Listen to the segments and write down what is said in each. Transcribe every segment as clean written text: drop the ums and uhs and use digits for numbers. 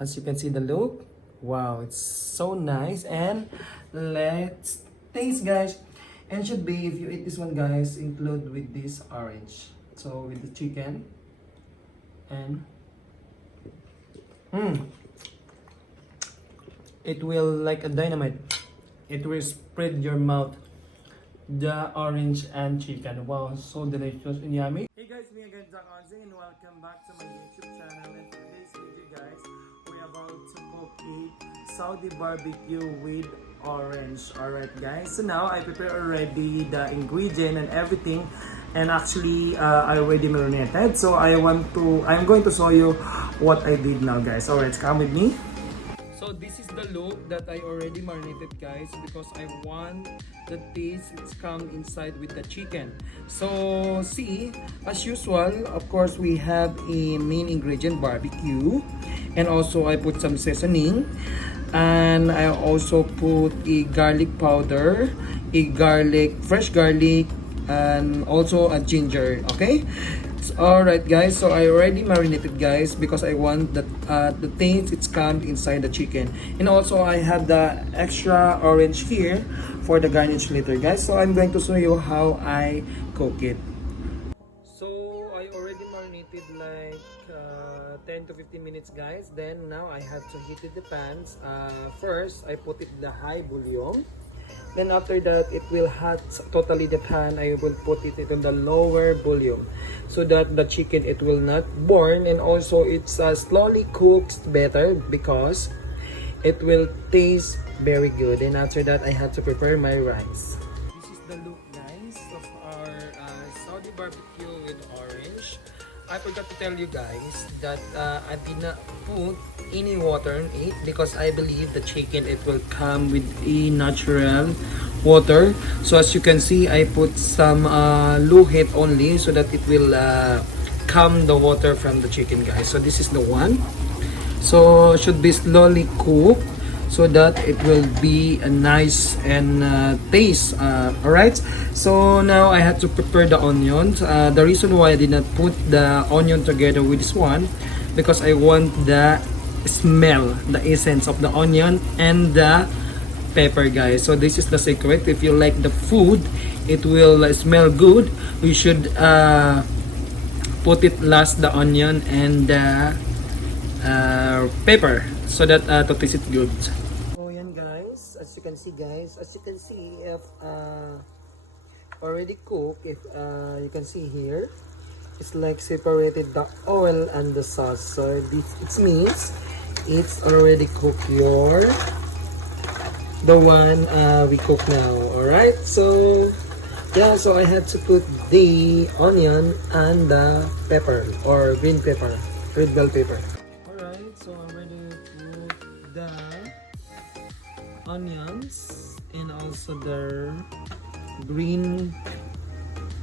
As you can see the look, wow, it's so nice. And let's taste, guys. And should be, if you eat this one, guys, include with this orange. So with the chicken and it will like a dynamite. It will spread your mouth. The orange and chicken. Wow, so delicious and yummy. Hey guys, me again, Jack Arze, and welcome back to my YouTube channel. And today's video, guys, we're about to cook a Saudi barbecue with orange. Alright guys, so now I prepared already the ingredient and everything, and actually I already marinated. So I'm going to show you what I did now, guys. Alright, come with me. So this is the look that I already marinated, guys, because I want the taste it's come inside with the chicken. So see, as usual, of course, we have a main ingredient, barbecue, and also I put some seasoning, and I also put a garlic powder, fresh garlic, and also a ginger. Okay. Alright guys, so I already marinated, guys, because I want that the taste it's come inside the chicken. And also I have the extra orange here for the garnish later, guys. So I'm going to show you how I cook it. So I already marinated like 10 to 15 minutes, guys. Then now I have to heat the pans. First I put it the high volume. Then after that, it will hot totally the pan. I will put it on the lower volume so that the chicken it will not burn, and also it's slowly cooks better because it will taste very good. And after that, I have to prepare my rice. This is the look, guys, of our Saudi barbecue with orange. I forgot to tell you guys that I did not put any water in it because I believe the chicken it will come with a natural water. So as you can see, I put some low heat only so that it will calm the water from the chicken, guys. So this is the one. So should be slowly cooked so that it will be a nice and taste. Alright, so now I have to prepare the onions. The reason why I did not put the onion together with this one because I want the smell, the essence of the onion and the pepper, guys. So this is the secret. If you like the food it will smell good, we should put it last, the onion and the pepper, so that to taste it good. So yan guys, as you can see, guys, if already cooked, if you can see here, it's like separated the oil and the sauce. So this it means it's already cooked the one we cook now. Alright, so yeah, so I had to put the onion and the pepper or green pepper, red bell pepper. Alright, so I'm ready to put the onions and also the green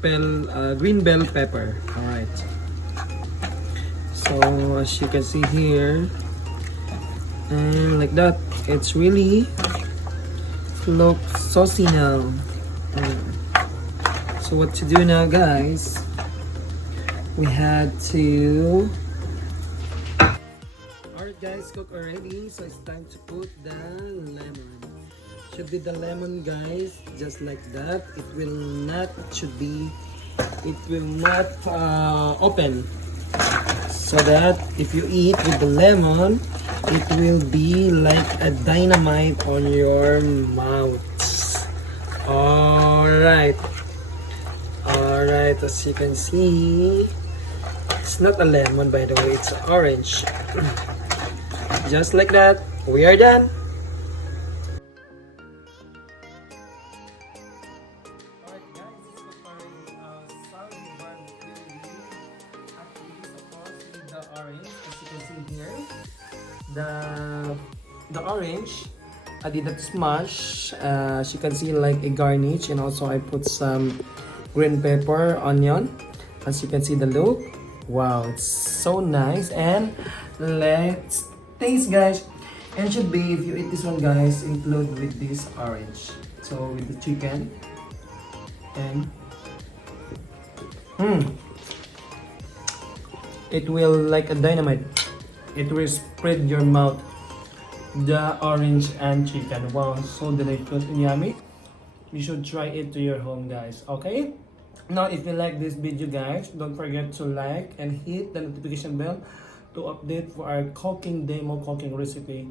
bell pepper. Alright, so as you can see here, and like that, it's really looks saucy now. So what to do now, guys, we had to alright guys, cook already, so it's time to put the lemon. Should be the lemon, guys, just like that. It will not open, so that if you eat with the lemon it will be like a dynamite on your mouth. Alright, as you can see, it's not a lemon, by the way, it's orange. Just like that, we are done. Alright guys, this is my Saudi barbecue. Actually, this of course with the orange, as you can see here. The orange I did not smash, as you can see, like a garnish, and also I put some green pepper, onion. As you can see the look, wow, it's so nice. And let's taste, guys. And should be, if you eat this one, guys, include with this orange. So with the chicken and it will like a dynamite. it will spread your mouth. The orange and chicken, wow, so delicious and yummy. You should try it to your home, guys. Okay, now if you like this video, guys, don't forget to like and hit the notification bell to update for our cooking demo, cooking recipe